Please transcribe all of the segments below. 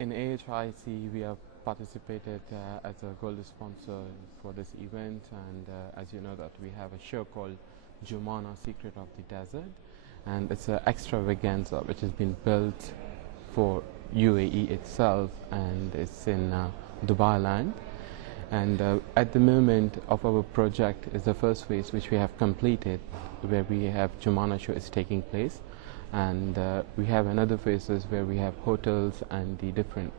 In AHIC, we have participated as a gold sponsor for this event, and as you know that we have a show called Jumana, Secret of the Desert, and it's an extravaganza which has been built for UAE itself, and it's in Dubai land. And at the moment of our project is the first phase which we have completed, where we have Jumana show is taking place, and we have another phases where we have hotels, and the different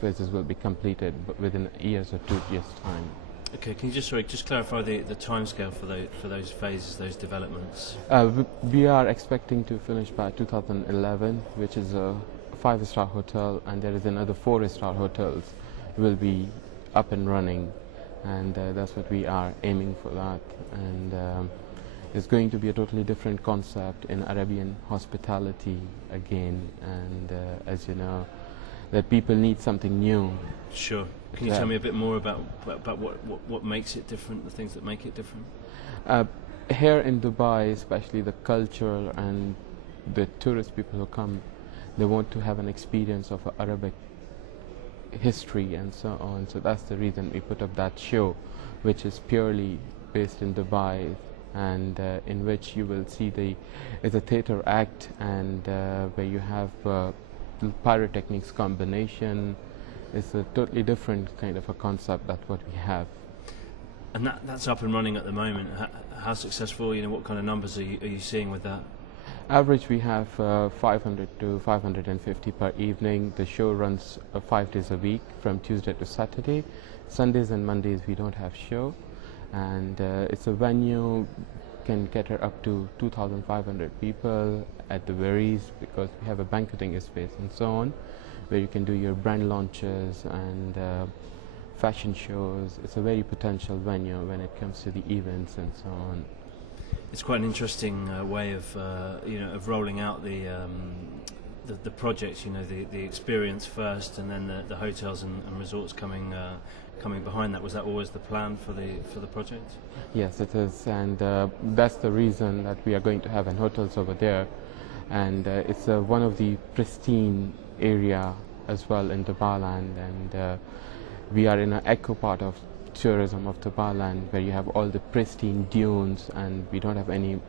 phases will be completed within years or 2 years time. Okay, can you just clarify the timescale for those phases, those developments? We are expecting to finish by 2011, which is a 5-star hotel, and there is another 4-star hotels will be up and running, and that's what we are aiming for that. And it's going to be a totally different concept in Arabian hospitality again, and as you know, that people need something new. Sure. Can you tell me a bit more about what makes it different, the things that make it different? Here in Dubai, especially the culture and the tourist people who come, they want to have an experience of Arabic history and so on. So that's the reason we put up that show, which is purely based in Dubai, and in which you will see it's a theater act, and where you have pyrotechnics combination. It's a totally different kind of a concept that's what we have. And that's up and running at the moment. How successful, what kind of numbers are you seeing with that? Average we have 500 to 550 per evening. The show runs 5 days a week from Tuesday to Saturday. Sundays and Mondays we don't have show, and it's a venue can cater up to 2,500 people at the varies, because we have a banqueting space and so on, where you can do your brand launches and fashion shows. It's a very potential venue when it comes to the events and so on. It's quite an interesting way of rolling out the projects. The experience first, and then the hotels and resorts coming behind that. Was that always the plan for the project? Yes, it is, and that's the reason that we are going to have hotels over there, and it's one of the pristine area as well in Dubai land, and we are in an eco part of tourism of Dubai land, where you have all the pristine dunes, and we don't have any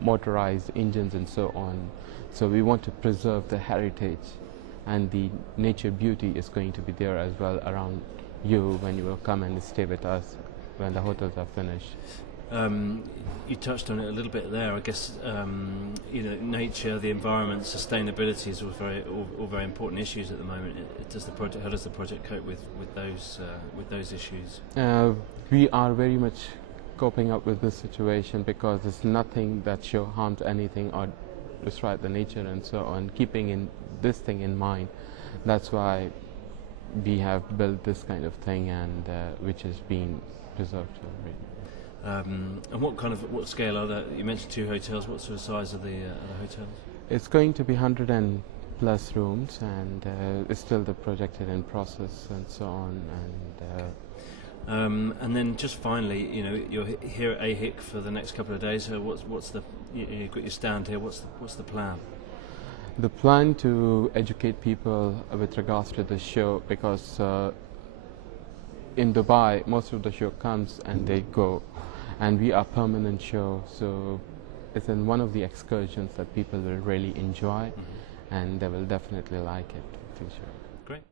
motorized engines and so on. So we want to preserve the heritage, and the nature beauty is going to be there as well around you when you will come and stay with us when the hotels are finished. You touched on it a little bit there. I guess nature, the environment, sustainability is all very important issues at the moment. How does the project cope with those issues? We are very much coping up with this situation, because there's nothing that harms anything or destroy the nature and so on. Keeping this thing in mind, that's why we have built this kind of thing, and which is being preserved already. And what scale are there? You mentioned 2 hotels. What sort of size are the hotels? It's going to be 100 and plus rooms, and it's still the project in process and so on. And then just finally, you're here at AHIC for the next couple of days. So you've got your stand here. What's the plan? The plan to educate people with regards to the show, because in Dubai most of the show comes and they go, and we are permanent show, so it's in one of the excursions that people will really enjoy, and they will definitely like it in the future.